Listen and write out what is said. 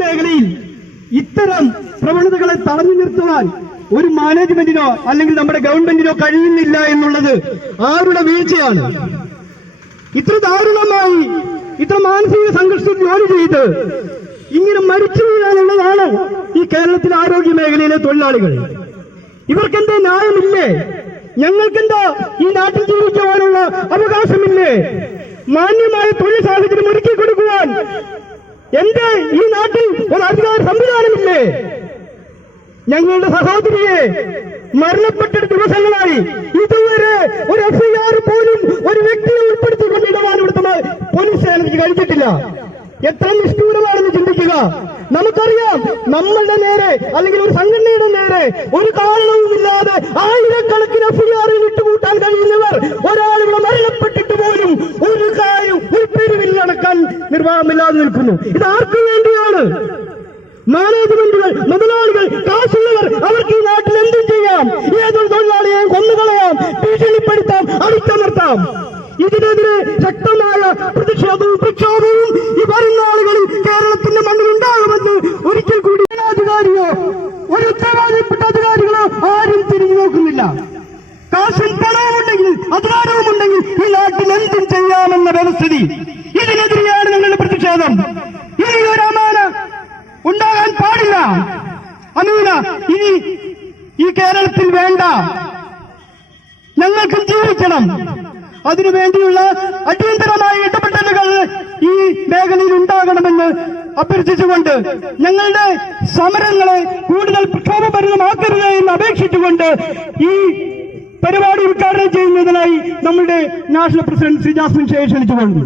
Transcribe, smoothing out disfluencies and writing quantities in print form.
മേഖലയിൽ ഇത്തരം പ്രവണതകളെ തടഞ്ഞു നിർത്തുവാൻ ഒരു മാനേജ്മെന്റിനോ അല്ലെങ്കിൽ നമ്മുടെ ഗവൺമെന്റിനോ കഴിയുന്നില്ല എന്നുള്ളത് ആരുടെ വീഴ്ചയാണ്? ഇത്ര ദാരുണമായി ഇത്ര മാനസിക സംഘർഷത്തിൽ ജോലി ചെയ്ത് ഇങ്ങനെ മരിച്ചു വീഴാനുള്ളതാണ് ഈ കേരളത്തിലെ ആരോഗ്യ മേഖലയിലെ തൊഴിലാളികൾ. ഇവർക്കെന്താ ന്യായമില്ലേ? ഞങ്ങൾക്കെന്താ ഈ നാട്ടിൽ ജീവിക്കുവാനുള്ള അവകാശമില്ലേ? മാന്യമായ തൊഴിൽ സാഹചര്യം ഒരുക്കി കൊടുക്കുവാൻ എന്റെ ഈ നാട്ടിൽ ഒരു അധികാര സംവിധാനമില്ലേ? ഞങ്ങളുടെ സഹോദരിയെ മരണപ്പെട്ട ദിവസങ്ങളായി ഇതുവരെ ഒരു എഫ്ഐആർ പോലും ഒരു വ്യക്തിയെ ഉൾപ്പെടുത്തിക്കൊണ്ട് ഇടപാട് ഇവിടുത്തെ പോലീസ് സേനയ്ക്ക് കഴിച്ചിട്ടില്ല. എത്ര നിഷ്ഠൂരമാണെന്ന് ചിന്തിക്കുക. നമുക്കറിയാം, നമ്മളുടെ നേരെ അല്ലെങ്കിൽ ഒരു സംഘടനയുടെ നേരെ ഒരു കാരണവുമില്ലാതെ ആയിരക്കണക്കിന് എഫ്ഐആറിൽ ഇട്ടുകൂട്ടാൻ കഴിയുന്നവർ ഒരാളിവിടെ മരണപ്പെട്ടിട്ട് പോലും ഒരു കാര്യം ഒരു പിരിവിൽ നടക്കാൻ നിർവാഹമില്ലാതെ നിൽക്കുന്നു. ഇത് ആർക്കു വേണ്ടിയാണ്? മാനേജ്മെന്റുകൾ, മുതലാളികൾ, കാശുള്ളവർ അവർക്ക് ഈ നാട്ടിൽ എന്തും ചെയ്യാം. ഏതൊരു തൊഴിലാളിയെയും കൊന്നുകളയാം, ഭീഷണിപ്പെടുത്താം, അടിച്ചമർത്താം. ഇതിനെതിരെ ശക്തമായ പ്രതിഷേധവും പ്രക്ഷോഭവും ഈ വരുന്ന ആളുകളിൽ കേരളത്തിന്റെ മണ്ണിൽ ഉണ്ടാകുമെന്ന് ഒരിക്കൽ കൂടി അധികാരിയോ ഒരു ഉത്തരവാദിപ്പെട്ട അധികാരികളോ ആരും തിരിഞ്ഞു നോക്കുന്നില്ല. കാശും പണവുമുണ്ടെങ്കിൽ അധികാരവുമുണ്ടെങ്കിൽ ഈ നാട്ടിൽ എന്തും ചെയ്യാമെന്ന വ്യവസ്ഥിതി. ഇതിനെതിരെയാണ് ഞങ്ങളുടെ പ്രതിഷേധം. ഇനി ഒരു അമാന ഉണ്ടാകാൻ പാടില്ല. അമീന ഇനി ഈ കേരളത്തിൽ വേണ്ട. ഞങ്ങൾക്കും ജീവിക്കണം. അതിനുവേണ്ടിയുള്ള അടിയന്തരമായ ഇടപെടലുകൾ ഈ മേഖലയിൽ ഉണ്ടാകണമെന്ന് അഭ്യർത്ഥിച്ചുകൊണ്ട് ഞങ്ങളുടെ സമരങ്ങളെ കൂടുതൽ പ്രക്ഷോഭഭരിതമാക്കരുത് എന്ന് അപേക്ഷിച്ചുകൊണ്ട് ഈ പരിപാടി ഉദ്ഘാടനം ചെയ്യുന്നതിനായി നമ്മുടെ നാഷണൽ പ്രസിഡന്റ് ശ്രീ ജാസ്മിൻ ഷെയ്ഖ് ക്ഷണിച്ചുകൊള്ളുന്നു.